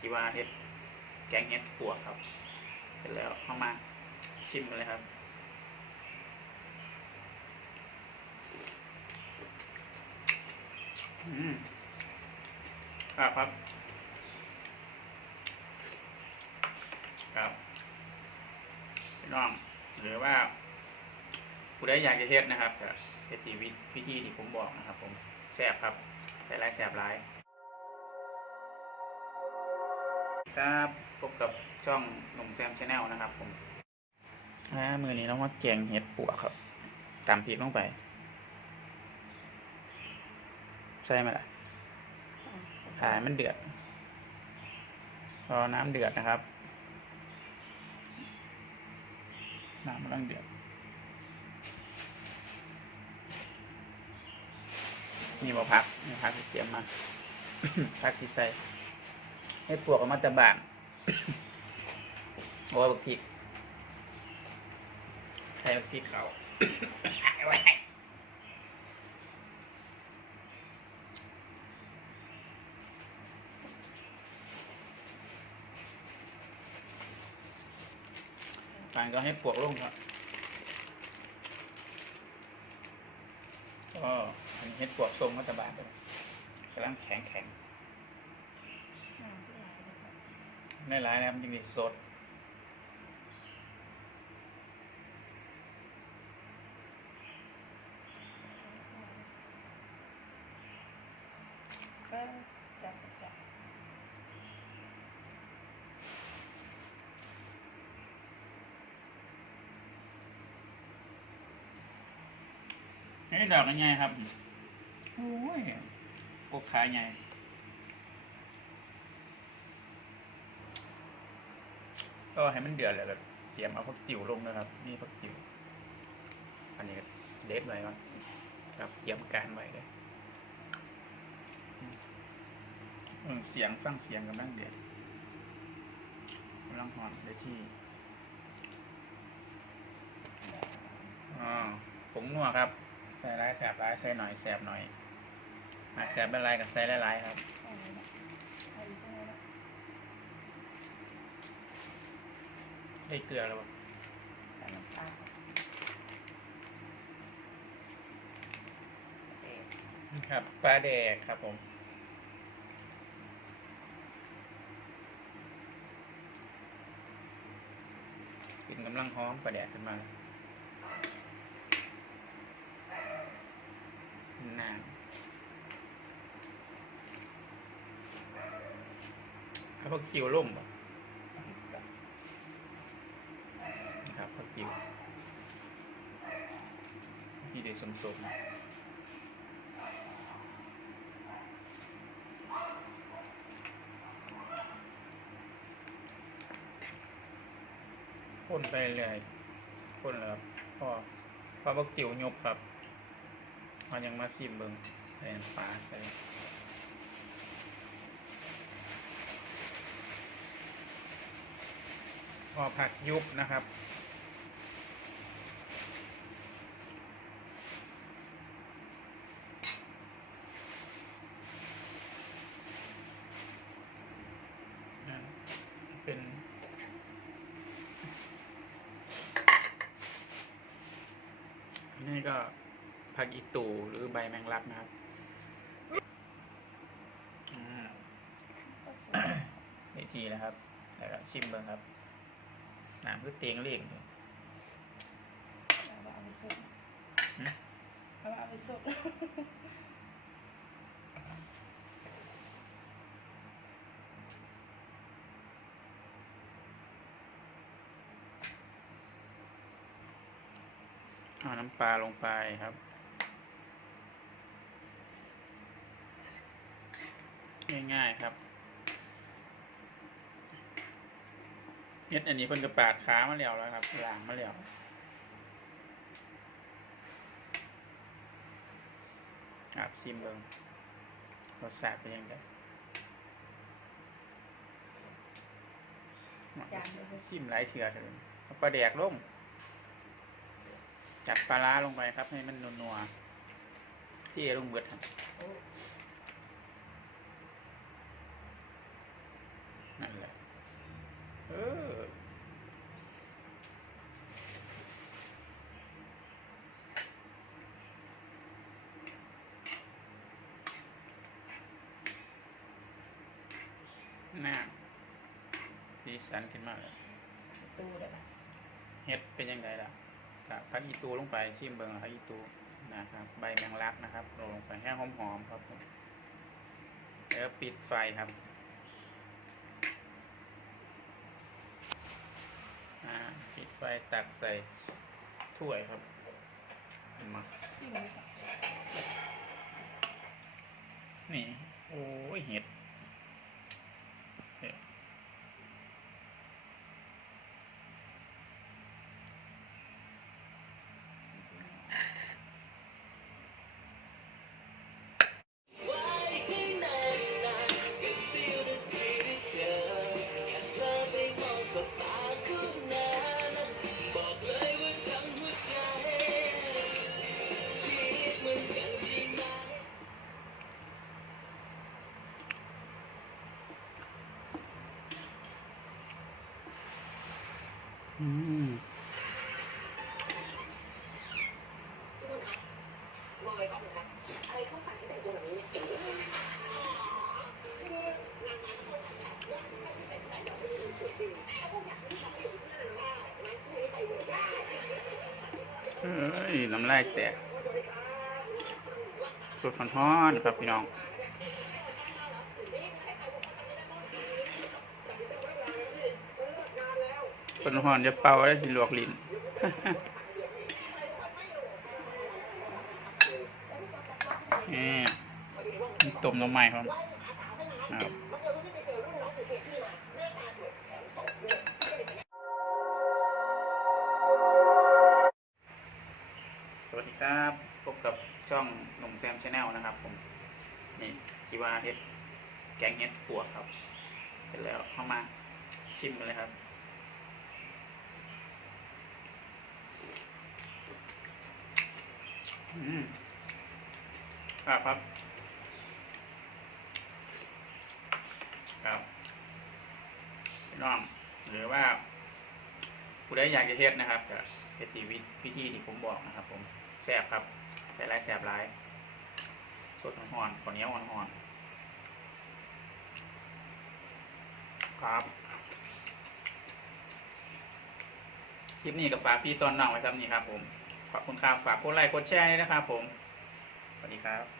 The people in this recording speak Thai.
ที่ว่าเฮ็ดแกงเฮ็ดปวกครับเสร็จแล้วเข้ามาชิมเลยครับอืมครับครับครับพี่น้องหรือว่าผู้ใดอยากจะเฮ็ดนะครับก็เฮ็ดทีวิวิธีที่ผมบอกนะครับ ผมแซ่บครับใส่ลายแซ่บลาย ครับพบกับช่องหนุ่มแซมชาแนลนะครับผมอ่ามือนี้เรามาแกงเห็ดปวกครับตำพริกลงไปใส่ไหมล่ะถ่ายมันเดือด รอน้ำเดือดนะครับ น้ำมันต้องเดือด นี่บอพักนี่พักที่เตรียมมา พักที่ใส่ ให้ปวกออกมาแต่บางโอ้ยบักพริกใส่บักพริกเขาปานก็ให้ปวกลงครับก็อันนี้เห็ดปวกทรงก็จะบานไปกำลังแข็งแข็ง ในร้ายนะครับมันจะมีสด ก็จะจะนี่ดอกยังไงครับ โอ้ยกกขาใหญ่ ก็ให้มันเดือดเลยแบบเตรียมเอาพักติ๋วลงนะครับ นี่พักติ๋วอันนี้เด็ดไว้ก่อนครับเตรียมการไว้เลยเออเสียงฟังเสียงกำลังเดือดกำลังหอนได้ที่อ๋อผงนัวครับ ใส่ร้ายแสบร้ายใส่หน่อยแสบหน่อยแสบเป็นไรกับใส่หลายครับ เอาเลยนะเอาเลยนะ ได้เกลือแล้วบ่เอาน้ำตาลเอ๊ะนี่ครับปลาแดกครับผมกินกำลังหอมปลาแดกขึ้นมาน้ำเอาพวกกิวล่มบ่นะครับพว กกิวที่ได้สมสมพ่นไปเรื่อยพ่นแล้วครับพอพอพวกกิวยบครับมันยังมาซิมเบิงใส่น้ำปลาใส่พอผักยุบนะครับ นะเป็น นี่ก็ผักอีตูหรือใบแมงลักนะครับอืมก็สวยวิธีนะครับ แล้วก็ชิมเบิ่งครับ น้ำคือเตียงเลี่ยงอยู่เอาไปเอาไปสุกหืมเอาไปเอาไปสุก เอาน้ำปลาลงไปครับ ง่ายๆครับเน็ดอันนี้เพิ่นกระปาดขามาแล้วแล้วครับล้างมาแล้วครับซิมเบิงรสชาติเป็นยังไงจานเดียวซิมหลายเถื่อเลยเอาปลาแดกลง จัดปลาร้าลงไปครับ ให้มันนัวๆที่ลงเบิดครับนั่นแหละเออหน้าสีสันขึ้นมากเลยตู้เลยนะเฮ็ดเป็นยังไงล่ะ กับพักอีตูลงไปชิมเบิงพักอีตูนะครับ ใบแมงลักนะครับโรยลงไปให้หอมๆครับผมแล้วปิดไฟครับปิดไฟตักใส่ถ้วยครับเห็นไหมา ยน้ำลายแตกสดร้อนๆครับพี่น้องคนหอนจะเป่าได้สิลวกลิ้นนี่ต้มน้ำใหม่ครับ ครับพบกับช่องหนุ่มแซมชาแนลนะครับ ผมนี่ที่ว่าเฮ็ดแกงเฮ็ดปวครับเสร็จแล้วเข้ามาชิมเลยครับอืมครับครับครับพี่น้องหรือว่าผู้ใดอยากจะเฮ็ดนะครับก็เฮ็ดตีวิวิธีที่ผมบอกนะครับผม แสบครับใส่ลายแซ่บลายสดหอนๆข้าวเนียวห่อนๆครับคลิปนี้กับฝากพี่ตอนน้องไว้ครับนี่ครับผม ขอบคุณครับฝากกดไลค์กดแชร์ด้วยนะครับผม สวัสดีครับ